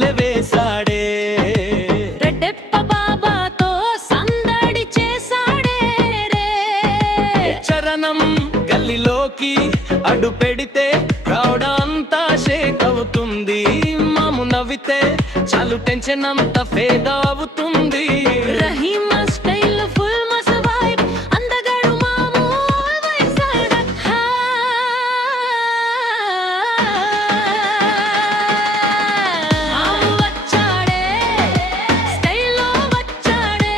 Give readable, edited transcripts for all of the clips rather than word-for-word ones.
అడుగులే వేశాడే. రెడ్డెప్ప బాబాతో సందడి చేశాడే రే. చరణం గల్లీలోకి అడు పెడితే క్రౌడ్ అంతా షేక్ అవుతుంది. మాము నవ్వితే చాలు టెన్షన్ అంతా ఫేడ్ అవుతుంది. రహీమ స్టైల్ ఫుల్ మస్ వైబ్ అందగాడు మాము ఆల్వేస్ సైలెంట్. మాము వచ్చాడే స్టైల్లో వచ్చాడే.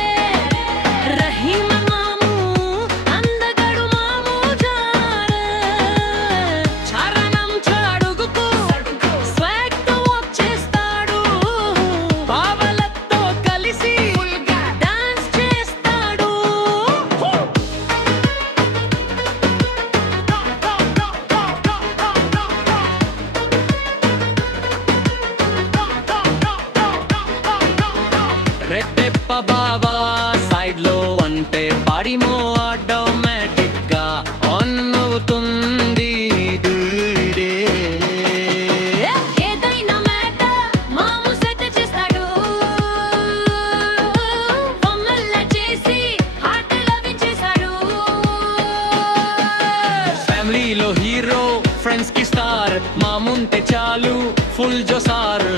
రహీమ మాము అందగాడు మాము జాడే. చరణం చాడుగుతూ స్వాగ్ తో వాక్ చేస్తాడు. బావలతో కలిసి డాన్స్ చేస్తాడు. రెడ్డెప్ప బాబా సైడ్ లో అంటే పాడిమో ఆటోమేటిక్ గా ఆన్ అవుతుంది. ఏదైనా మ్యాటర్ మాము సెట్ చేస్తాడు. బొమ్మల్లా చేసి హార్ట్ లవించేశాడు. ఫ్యామిలీలో హీరో ఫ్రెండ్స్ కి స్టార్ మాముంటే చాలు ఫుల్ జోసార్.